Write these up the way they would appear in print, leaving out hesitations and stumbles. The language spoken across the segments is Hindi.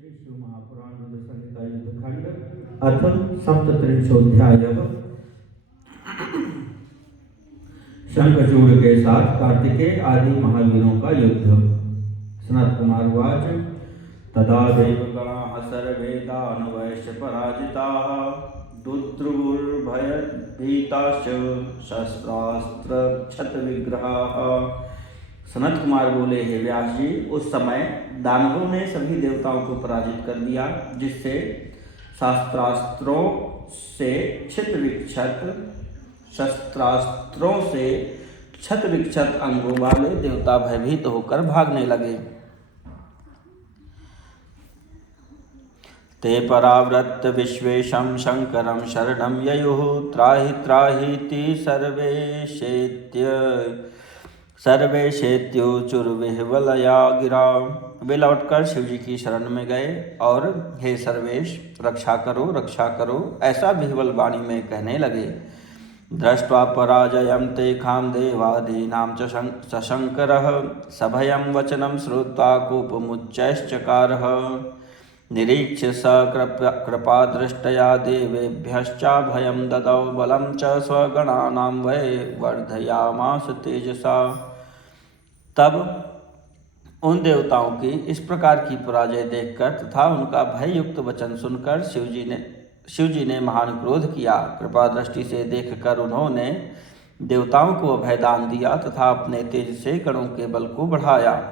श्री शिव महापुराण संहिता युद्धखंड अथ सप्तत्रिंशोऽध्यायः। शंखचूड़ के साथ कार्तिकेय आदि महावीरों का युद्ध। सनत कुमार उवाच तदा देवगणाः सर्वे दानवैश्च पराजिताः दुद्रुवुर्भयभीताश्च शस्त्रास्त्रक्षतविग्रहाः। सनत कुमार बोले, हे व्यास जी, उस समय दानवों ने सभी देवताओं को पराजित कर दिया, जिससे शस्त्रास्त्रों से क्षत विक्षत अंगों वाले देवता भयभीत होकर भागने लगे। ते पराव्रत विश्वेशं शंकरं शरणं ययुः त्राहि त्राहीति सर्वेशेत्युचुर्विह्वलया गिरा। वे लौटकर शिव जी की शरण में गए और हे सर्वेश, रक्षा करो ऐसा विह्वल वाणी में कहने लगे। दृष्ट्वा पराजयं ते खां देवादीनां च शंकरः सभयं वचनं श्रुत्वा कोपमुच्चैश्चकारः। निरीक्ष्य स कृपादृष्टया देवेभ्यश्चाभयं ददौ बलं च स्वगणानां वै वर्धयामास तेजसा। तब उन देवताओं की इस प्रकार की पराजय देखकर तथा उनका भययुक्त वचन सुनकर शिव जी ने महान क्रोध किया। कृपा दृष्टि से देखकर उन्होंने देवताओं को अभयदान दिया तथा अपने तेज से गणों के बल को बढ़ाया।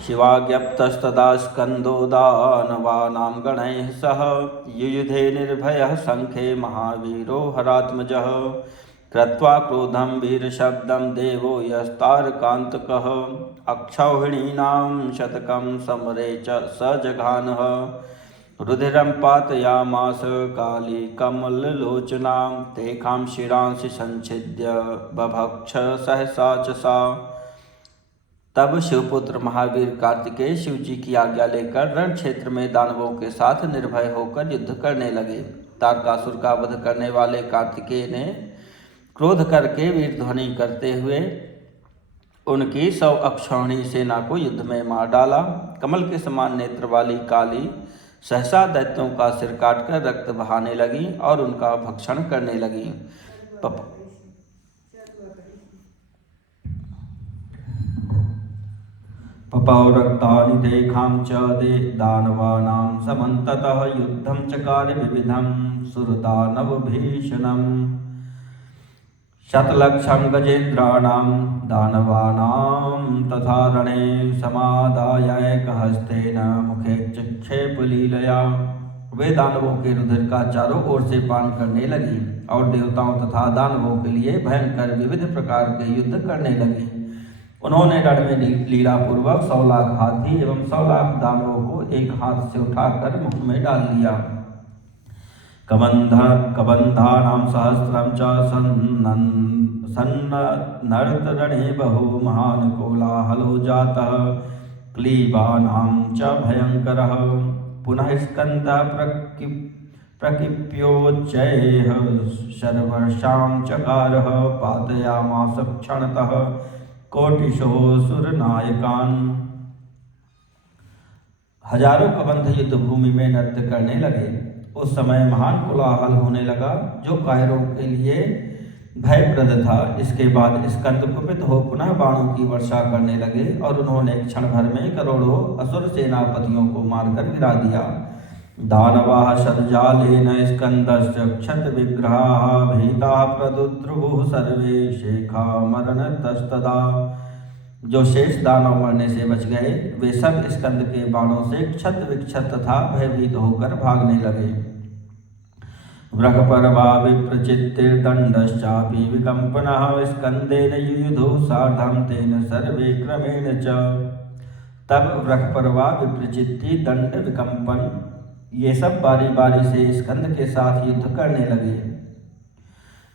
शिवाज्ञप्तस्तदा स्कंदो दानवानां गणैः सह युयुधे निर्भयः शंखे महावीरो हरात्मजः। कृत्वा क्रोधं वीरशब्दं देवो यस्तारकान्तकः अक्षौहिणीनां शतकं समरे च स जघानः। रुधिरं पातयामास काली कमललोचनां तेषां शिरांसि संच्छिद्य बभक्ष सहसा च सा। तब शिवपुत्र महावीर कार्तिकेय शिव जी की आज्ञा लेकर रण क्षेत्र में दानवों के साथ निर्भय होकर युद्ध करने लगे। तारकासुर का वध करने वाले कार्तिकेय ने क्रोध करके वीर ध्वनि करते हुए उनकी 100 अक्षौहिणी सेना को युद्ध में मार डाला। कमल के समान नेत्र वाली काली सहसा दैत्यों का सिर काटकर रक्त बहाने लगी और उनका भक्षण करने लगी। पपौ रक्तानि तेषां च दानवानां समन्ततः युद्धं चकार विविधं सुरदानवभीषणम्। शतलक्षं गजेन्द्राणां दानवानां तथा रणे समादायैकहस्तेन मुखे चिक्षेपलीलया। वे दानवों के रुधिर का चारों ओर से पान करने लगी और देवताओं तथा दानवों के लिए भयंकर विविध प्रकार के युद्ध करने लगी। उन्होंने रण में लीलापूर्वक 100 लाख हाथी एवं 100 लाख दानवों को एक हाथ से उठाकर मुख में डाल लिया। कबंधानां सहस्रं च सन्नर्तरणे बहु महान् कोलाहलो जातः क्लीबानां च भयंकरः। पुनः स्कन्दः प्रकिप्योच्चैः शर्वर्षां चकारः पातयामास क्षणतः कोटिशो सुरनायकान्। हजारों कबंध युद्ध भूमि में नृत्य करने लगे। उस समय महान कोलाहल होने लगा जो कायरों के लिए भयप्रद था। इसके बाद स्कंद कुपित हो पुनः बाणों की वर्षा करने लगे और उन्होंने क्षण भर में करोड़ों असुर सेनापतियों को मारकर गिरा दिया। दानवाः शतजालेन स्कन्दस्य क्षतविग्रहाः भीताः प्रदुद्रुवुः सर्वे शेखामरणतस्तदा। जो शेष दानव मरने से बच गए वे सब स्कंद के बाणों से क्षत विक्षत तथा भयभीत होकर भागने लगे। वृषपर्वा विप्रचित्तिर्दण्डश्चापि विकम्पनः स्कन्देन युयुधो सार्धं तेन सर्वे क्रमेण च। तब वृषपर्वा विप्रचित्ति दंड विकम्पन ये सब बारी बारी से स्कंद के साथ युद्ध करने लगे।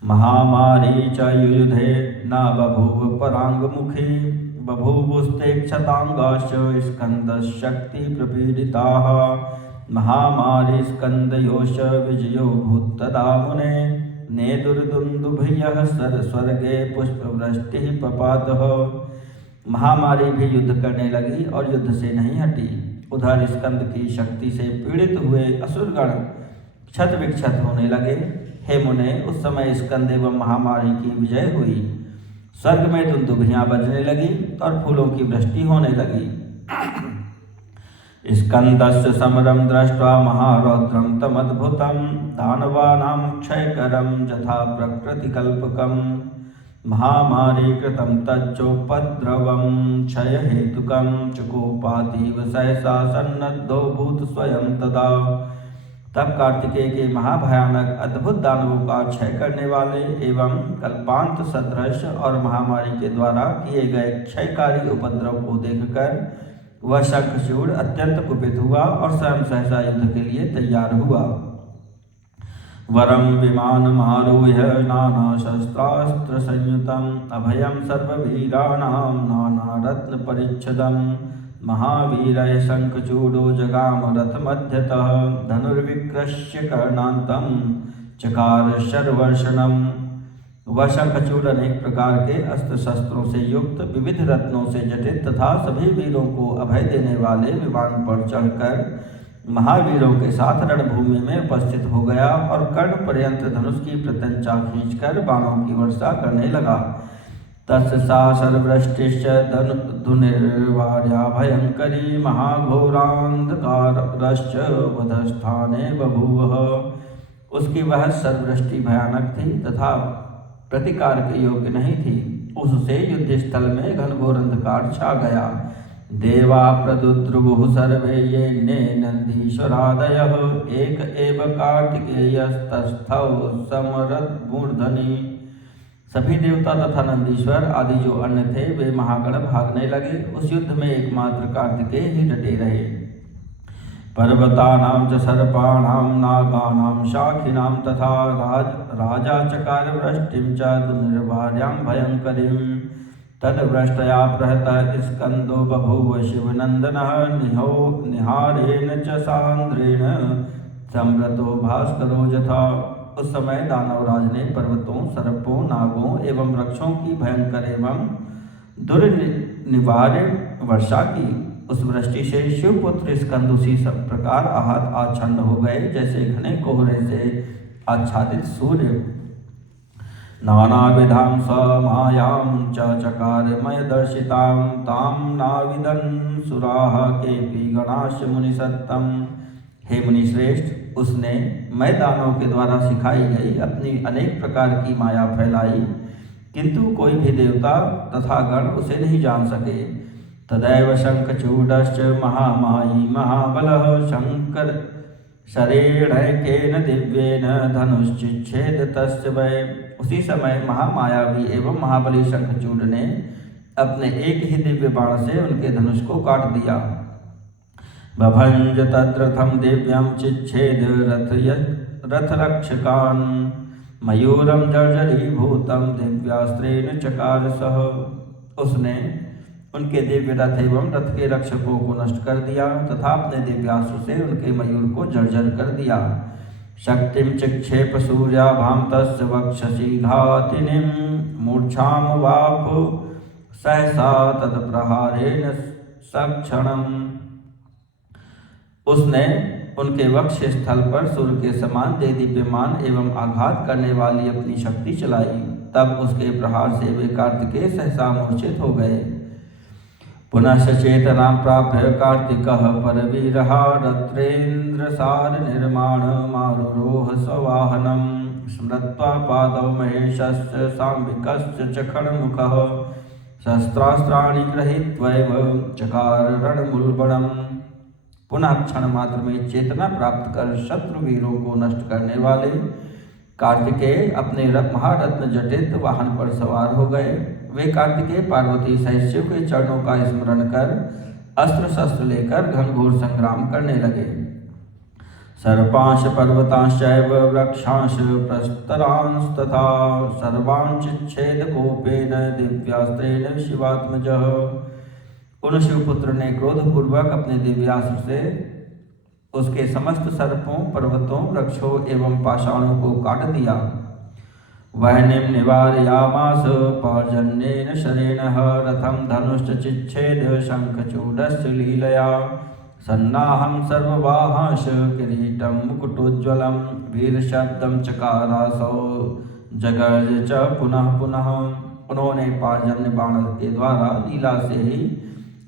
महामारी च युयुधे न बभूव परांगमुखी बभूवुस्ते क्षतांगाश्च स्कन्दशक्ति प्रपीडिताः। महामारी स्कन्दयोश्च विजयो भूत्तदा मुने नेदुर्दुन्दुभियः स्वर्गे पुष्पवृष्टिः पपातः। महामारी भी युद्ध करने लगी और युद्ध से नहीं हटी। उधर स्कंद की शक्ति से पीड़ित हुए असुरगण क्षत विक्षत होने लगे। हे मुने, उस समय स्कंद एवं महामारी की विजय हुई। स्वर्ग में दुंदुभियां बजने लगी और फूलों की वृष्टि होने लगी। स्कंदस्य समरं दृष्ट्वा महारौद्रं तमद्भुतं दानवानां क्षयकरं यथा प्रकृतिकल्पकं महामारी कृतं तच्चोपद्रवं क्षयहेतुकं चुकोपातीव सहसा सन्नद्धो भूत स्वयं तदा। तब कार्तिकेय के महाभयानक अद्भुत दानवों का क्षय करने वाले एवं कल्पांत सदृश और महामारी के द्वारा किए गए क्षयकारी उपद्रव को देखकर वह शंखचूड़ अत्यंत कुपित हुआ और स्वयं सहसा युद्ध के लिए तैयार हुआ। वरम विमानमारुह्य नाना शस्त्रास्त्र संयुतम अभयम सर्ववीराणां नाना रत्न परिच्छदम महावीरः शंखचूडो जगाम रथ मध्यतः धनुर्विकृष्य कर्णान्तं चकार शर्वर्षणम्। वह शंखचूड अनेक प्रकार के अस्त्र शस्त्रों से युक्त विविध रत्नों से जटित तथा सभी वीरों को अभय देने वाले विमान पर चढ़कर महावीरों के साथ रणभूमि में उपस्थित हो गया और कर्ण पर्यंत धनुष की प्रत्यंचा खींचकर बाणों की वर्षा करने लगा। तस्य सा शरवृष्टिश्च धनुर्वार्या भयंकरी महाघोरांधकारश्च वधस्थाने बभूव। उसकी वह सर्ववृष्टि भयानक थी तथा प्रतिकार के योग्य नहीं थी। उससे युद्ध स्थल में घनघोर अंधकार छा गया। देवा प्रदुद्रुवुः सर्वे येने नंदीश्वरादयः एक एव कार्तिकेयस्तस्थौ समरद्मूर्धनि। सभी देवता तथा नंदीश्वर आदि जो अन्य थे वे महागण भागने लगे। उस युद्ध में एकमात्र कार्तिकेय ही डटे रहे। पर्वतानां च सर्पाणां नागानां शाखिनां तथा राजा चकार वृष्टिं च दुर्निर्वार्यां भयंकरीं। तद्वृष्टया प्रहतः स्कंदो बभूव शिवनंदनः निहारेण च सान्द्रेण सम्रतो भास्करो यथा। उस समय दानवराज ने पर्वतों, सर्पों, नागों एवं वृक्षों की भयंकर एवं दुर्निवार्य वर्षा की। उस वृष्टि से शिवपुत्र स्कंद उसी सब प्रकार आच्छन्न हो गए जैसे घने कोहरे से आच्छादित सूर्य। नानाविधां समायां च चकारमय दर्शितां तां नाविदन् सुराः केऽपि गणाश्च मुनिसत्तम। हे मुनिश्रेष्ठ, उसने मय दानों के द्वारा सिखाई गई अपनी अनेक प्रकार की माया फैलाई, किंतु कोई भी देवता तथा गण उसे नहीं जान सके। तदैव शंखचूडश्च महामायी महाबलः शंकर शरेणैकेन दिव्येन धनुश्चिच्छेद तस्य वै। उसी समय महामायावी एवं महाबली शंखचूड ने अपने एक ही दिव्य बाण से उनके धनुष को काट दिया। बभंज तद्रथं दिव्यं चिच्छेद रथरक्षकान् मयूरं जर्जरीभूतं दिव्यास्त्रेण चकार सः। उसने उनके दिव्य रथ एवं रथ के रक्षकों को नष्ट कर दिया तथा अपने दिव्यास्त्र से उनके मयूर को जर्जर कर दिया। शक्तिं चिक्षेप सूर्याभां तस्य वक्षसि घातिनीं मूर्छामवाप सहसा तत्प्रहारेण सक्षणम्। उसने उनके वक्ष स्थल पर सूर्य के समान देदीप्यमान एवं आघात करने वाली अपनी शक्ति चलाई। तब उसके प्रहार से वे कार्तिकेय सहसा मूर्छित हो गए। पुनश्च चेतना प्राप्य कार्तिकः परवीरः रत्रेन्द्रसार निर्माण मारुरोह स्ववाहनं स्मृत्वा पादौ महेशस्य सांबिकस्य च खड्मुखः शस्त्रास्त्राणि गृहीत्वैव चकार रणमुल्बणम्। पुनः क्षण मात्र में चेतना प्राप्त कर शत्रु वीरों को नष्ट करने वाले कार्तिकेय अपने महारत्न जटित वाहन पर सवार हो गए। वे कार्तिकेय पार्वती सहित शिव के चरणों का स्मरण कर अस्त्र शस्त्र लेकर घनघोर संग्राम करने लगे। सर्पांश पर्वतांश्चैव वृक्षांश प्रस्तरांस्तथा सर्वांश्चिच्छेद कोपेन दिव्यास्त्रेण शिवात्मजः। उन शिवपुत्र ने क्रोधपूर्वक अपने दिव्यास्त्र से उसके समस्त सर्पों, पर्वतों, वृक्षों एवं पाषाणों को काट दिया। वह्निं निवारयामास पार्जन्येन शरेणः रथं धनुश्च चिच्छेद शंखचूडस्य लीलया सन्नाहं सर्ववाहांश किरीटं मुकुटोज्ज्वलं वीरशब्दं चकारासौ जगर्ज च पुनः पुनः। उन्होंने पांचजन्य बाण के द्वारा लीला से ही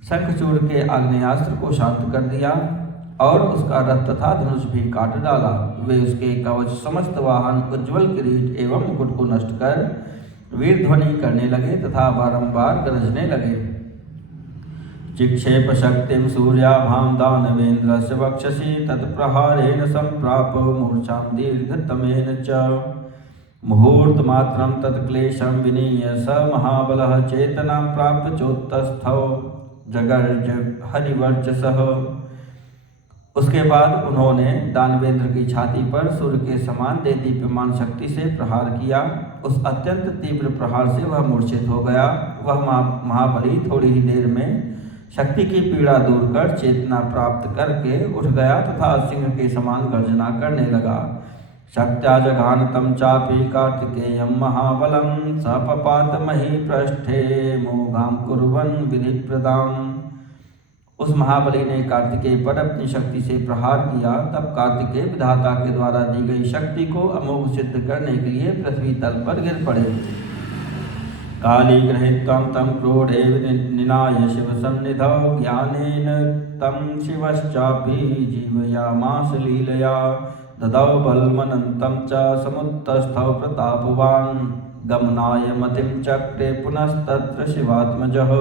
शंखचूड़ के आग्नेयास्त्र को शांत कर दिया और उसका रथ तथा धनुष भी काट डाला। वे उसके कवच, समस्त वाहन, उज्ज्वल किरीट एवं मुकुट को नष्ट कर वीर ध्वनि करने लगे तथा बारंबार गरजने लगे। चिक्षेप शक्तिं सूर्याभां दानवेन्द्रस्य वक्षसि तत्प्रहारेण संप्राप मूर्छां दीर्घतमेन च। मुहूर्तमात्रं तत्क्लेशं विनीय स महाबलः चेतनां प्राप्त चोत्तस्थौ जगर्ज हरिवर्चसः। उसके बाद उन्होंने दानवेंद्र की छाती पर सूर्य के समान देदीप्यमान शक्ति से प्रहार किया। उस अत्यंत तीव्र प्रहार से वह मूर्छित हो गया। वह महाबली थोड़ी ही देर में शक्ति की पीड़ा दूर कर चेतना प्राप्त करके उठ गया तथा सिंह के समान गर्जना करने लगा। शक्त्या जघान तं चापि कार्तिकेयं महाबलं सपपात महीपृष्ठे मोघां कुर्वन् विधिप्रदाम्। उस महाबली ने कार्तिकेय पर अपनी शक्ति से प्रहार किया। तब कार्तिकेय विधाता के द्वारा दी गई शक्ति को अमोघ सिद्ध करने के लिए पृथ्वी तल पर गिर पड़े। काली गृहीत्वा तं क्रोडे निनाय शिव सन्निधौ ज्ञानेन तं शिवश्चापि जीवयामास लीलया ददौ बलमनन्तं च समुत्तस्थौ प्रतापवान् गमनाय मतिं चक्रे पुनस्तत्र शिवात्मजः।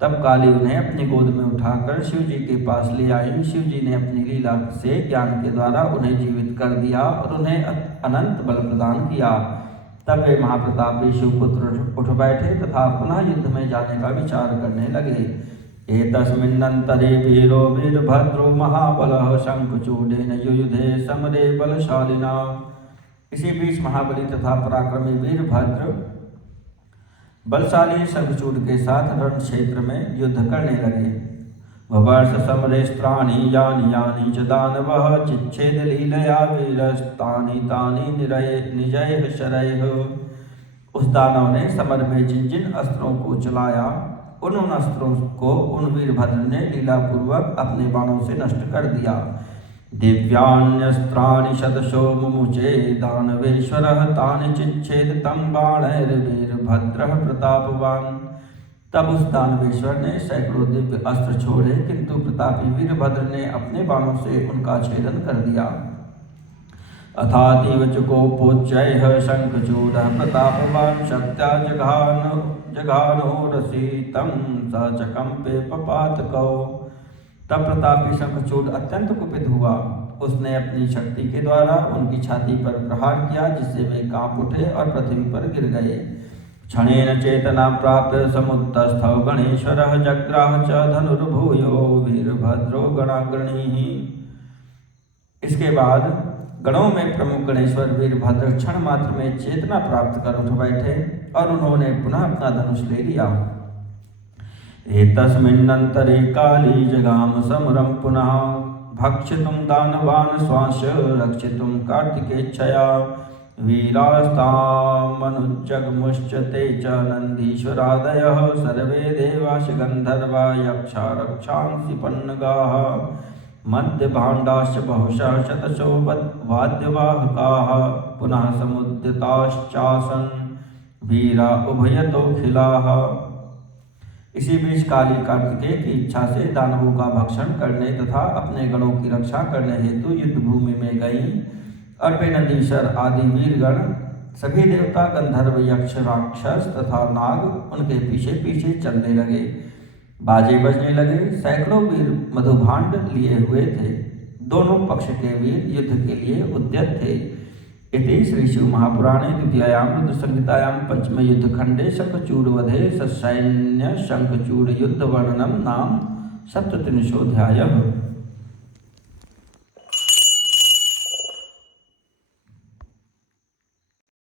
तब काली उन्हें अपनी गोद में उठाकर शिव जी के पास ले आई। शिव जी ने अपनी लीला से ज्ञान के द्वारा उन्हें जीवित कर दिया और उन्हें अनंत बल प्रदान किया। तब वे महाप्रतापी शिवपुत्र उठ बैठे तथा पुनः युद्ध में जाने का विचार करने लगे। एतस्मिन्नन्तरे वीरो वीरभद्रो महाबलः शंखचूडेन युयुधे समरे बलशालिना। इसी बीच महाबली तथा पराक्रमी वीरभद्र बलशाली शंखचूड़ के साथ रण क्षेत्र में युद्ध करने लगे। ववर्ष समरेस्त्राणि यानि यानि च दानवः चिच्छेद लीलया वीरस्तानि तानि निजयः शरैः। उस दानव ने समर में जिन जिन अस्त्रों को चलाया उन अस्त्रों को उन वीरभद्र ने लीलापूर्वक अपने बाणों से नष्ट कर दिया। दिव्यान्यस्त्राणि शतशो मुमुचे दानवेश्वरः तानि चिच्छेद तं बाणैर्वीरभद्रः प्रतापवान्। तब उस दानवेश्वर ने सैकड़ों दिव्य अस्त्र छोड़े किंतु प्रतापी वीरभद्र ने अपने बाणों से उनका छेदन कर दिया। अथातीव चुकोपोच्चैः शंखचूडः प्रतापवान् शक्त्या जघानोरसि तं स च कंपे पपातकौ। तब प्रतापी शंखचूड अत्यंत कुपित हुआ। उसने अपनी शक्ति के द्वारा उनकी छाती पर प्रहार किया जिससे वे कांप उठे और पृथ्वी पर गिर गए। क्षणेन चेतना प्राप्त समुत्तस्थौ गणेश्वरः जग्राह च धनुर्भूयो वीरभद्रो गणाग्रणीः। इसके बाद गणों में प्रमुख गणेश्वर वीरभद्र क्षण मात्र में चेतना प्राप्त कर उठ बैठे और उन्होंने पुनः अपना धनुष ले लिया। एतस्मिन्नन्तरे काली जगाम समरं पुनः भक्षितुं दानवान् श्वास रक्षितुं कार्तिकेच्छया वीरास्तामनुजग्मुश्च ते च नन्दीश्वरादयः सर्वे देवाश गन्धर्वा यक्षा रक्षांसि पन्नगाः मध्यभाण्डाश्च बहुशः शतशो वाद्यवाहकाः पुनः समुद्यताश्चासन् वीरा उभयतोऽखिलाः। इसी बीच काली कार्तिकेय की इच्छा से दानवों का भक्षण करने तथा अपने गणों की रक्षा करने हेतु युद्ध भूमि में गईं और वे नंदीश्वर आदि वीरगण सभी देवता गंधर्व यक्ष राक्षस तथा नाग उनके पीछे पीछे चलने लगे। बाजे बजने लगे। सैकड़ों वीर मधुभाण्ड लिए हुए थे। दोनों पक्ष के वीर युद्ध के लिए उद्यत थे। इति श्री शिव महापुराणे द्वितीयायां रुद्र संहितायां पंचमे युद्धखंडे शंखचूडवधे ससैन्य शंखचूड युद्ध वर्णनम नाम 37अध्यायः।